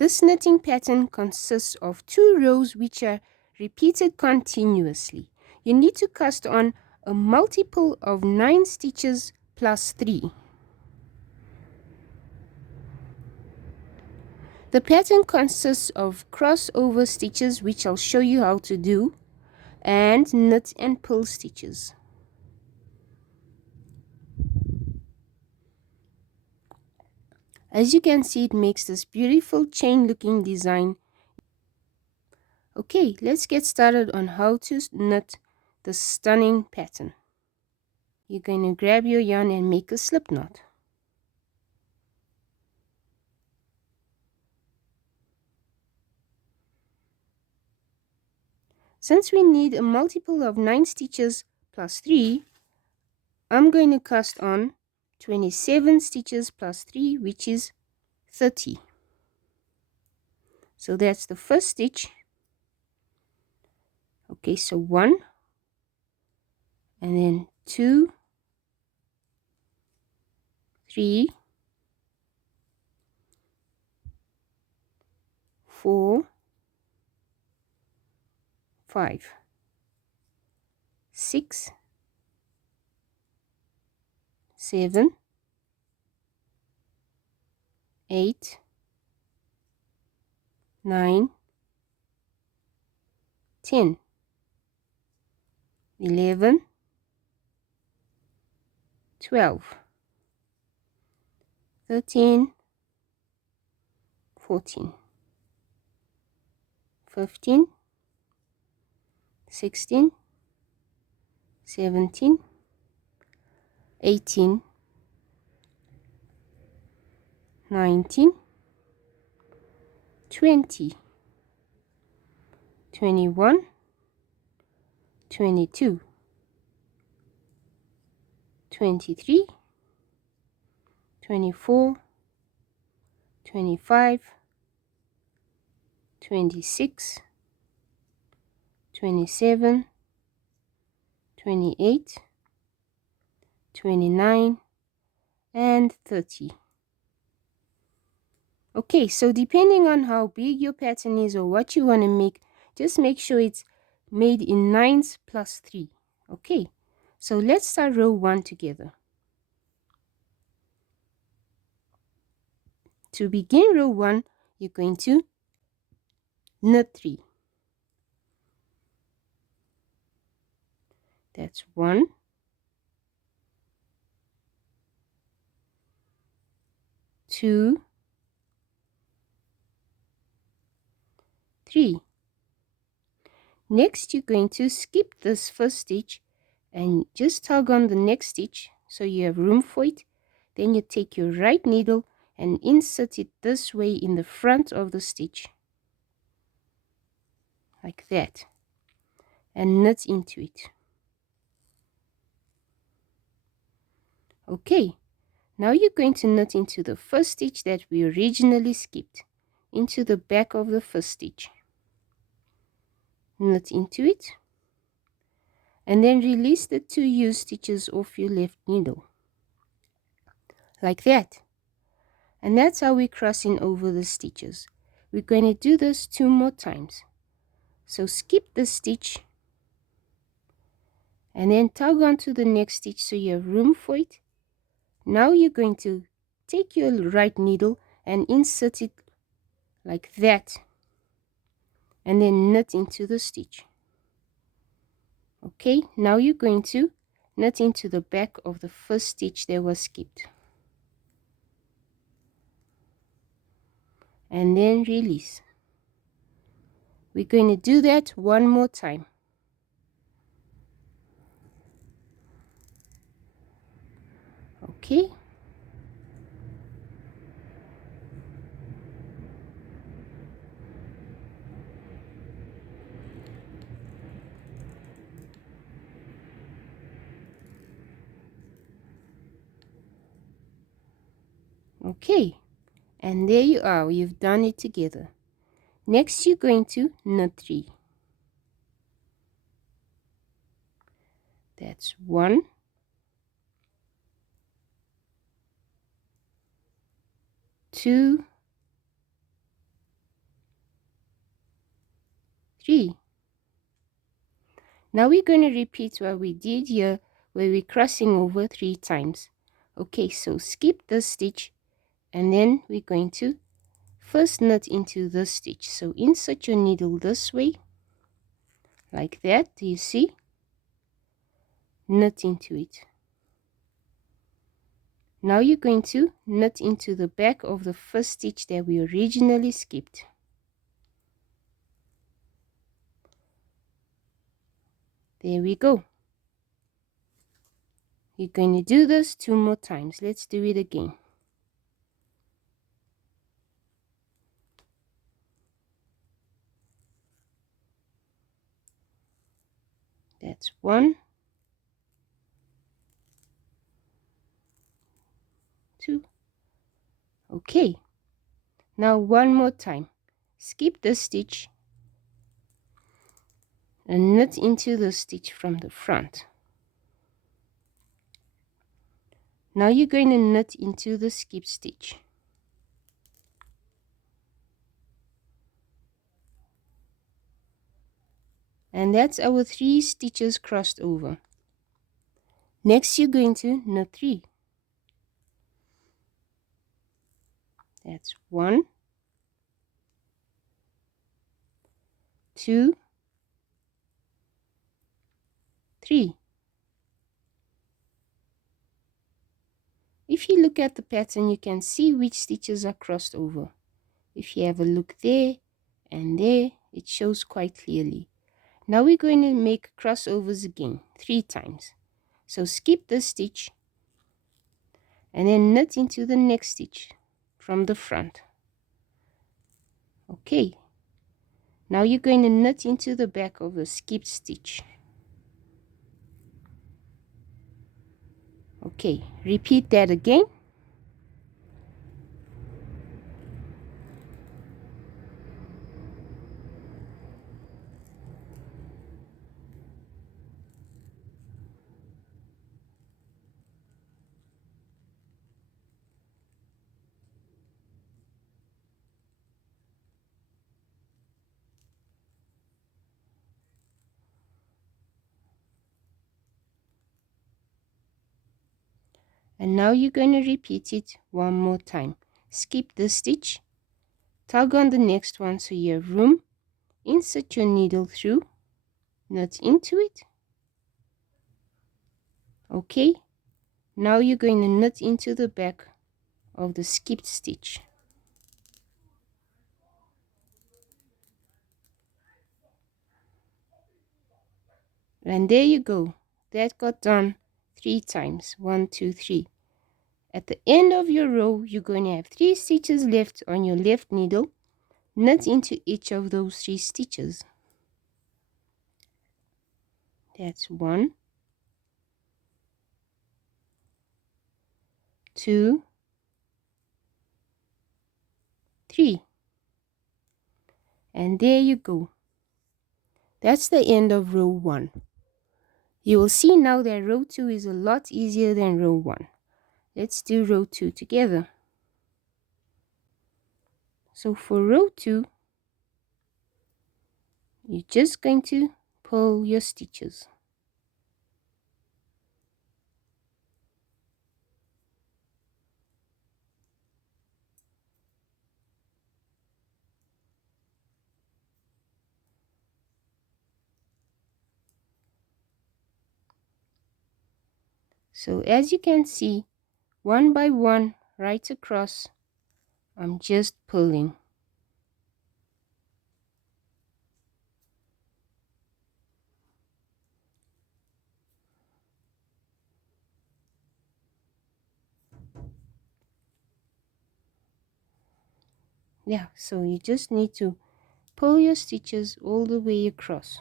This knitting pattern consists of 2 rows which are repeated continuously. You need to cast on a multiple of 9 stitches plus 3. The pattern consists of crossover stitches, which I'll show you how to do, and knit and pull stitches. As you can see, it makes this beautiful chain looking design. Okay, let's get started on how to knit the stunning pattern. You're going to grab your yarn and make a slip knot. Since we need a multiple of 9 stitches plus 3, I'm going to cast on 27 stitches plus 3, which is 30. So that's the first stitch. Okay, so 1, and then 2, 3, 4, 5, 6, 7, 8, 9, 10, 11, 12, 13, 14, 15, 16, 17, 18, 19, 20, 21, 22, 23, 24, 25, 26, 27, 28, 29, and 30. Okay, so depending on how big your pattern is or what you want to make, just make sure it's made in 9s plus 3. Okay, so let's start row 1 together. To begin row 1, you're going to knit 3. That's 1, 2, 3. Next, you're going to skip this first stitch and just tug on the next stitch so you have room for it. Then you take your right needle and insert it this way in the front of the stitch, like that, and knit into it. Okay, now you're going to knit into the first stitch that we originally skipped, into the back of the first stitch. Knit into it, and then release the 2 used stitches off your left needle, like that. And that's how we're crossing over the stitches. We're going to do this 2 more times. So skip the stitch and then tug onto the next stitch so you have room for it. Now you're going to take your right needle and insert it like that, and then knit into the stitch. Okay, now you're going to knit into the back of the first stitch that was skipped, and then release. We're going to do that 1 more time. Okay, okay, and there you are, you've done it together. Next, you're going to knit 3. That's 1, 2, Now we're going to repeat what we did here, where we're crossing over 3 times. Okay, so skip this stitch, and then we're going to first knit into this stitch. So insert your needle this way, like that. Do you see? Knit into it. Now you're going to knit into the back of the first stitch that we originally skipped. There we go. You're going to do this 2 more times. Let's do it again. That's 1, 2. Okay. Now one more time. Skip the stitch and knit into the stitch from the front. Now you're going to knit into the skip stitch. And that's our 3 stitches crossed over. Next you're going to knit 3. That's 1, 2, 3. If you look at the pattern, you can see which stitches are crossed over. If you have a look there and there, it shows quite clearly. Now we're going to make crossovers again 3 times. So skip this stitch and then knit into the next stitch from the front. Okay. Now you're going to knit into the back of the skipped stitch. Okay, repeat that again. And now you're going to repeat it one more time. Skip the stitch, tug on the next one so you have room, insert your needle through, knit into it. Okay, now you're going to knit into the back of the skipped stitch. And there you go. That got done 3 times. 1, 2, 3. At the end of your row, you're going to have 3 stitches left on your left needle. Knit into each of those 3 stitches. That's 1, 2, 3. And there you go. That's the end of row 1. You will see now that row 2 is a lot easier than row 1. Let's do row 2 together. So for row 2, you're just going to pull your stitches. So as you can see, one by one, right across, I'm just pulling. Yeah, so you just need to pull your stitches all the way across.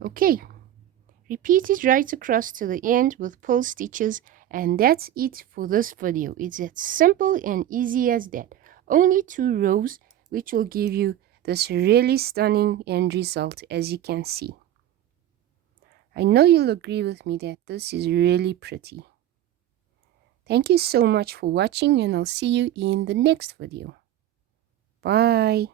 Okay, repeat it right across to the end with pull stitches, and that's it for this video. It's as simple and easy as that. Only 2 rows, which will give you this really stunning end result, as you can see. I know you'll agree with me that this is really pretty. Thank you so much for watching, and I'll see you in the next video. Bye.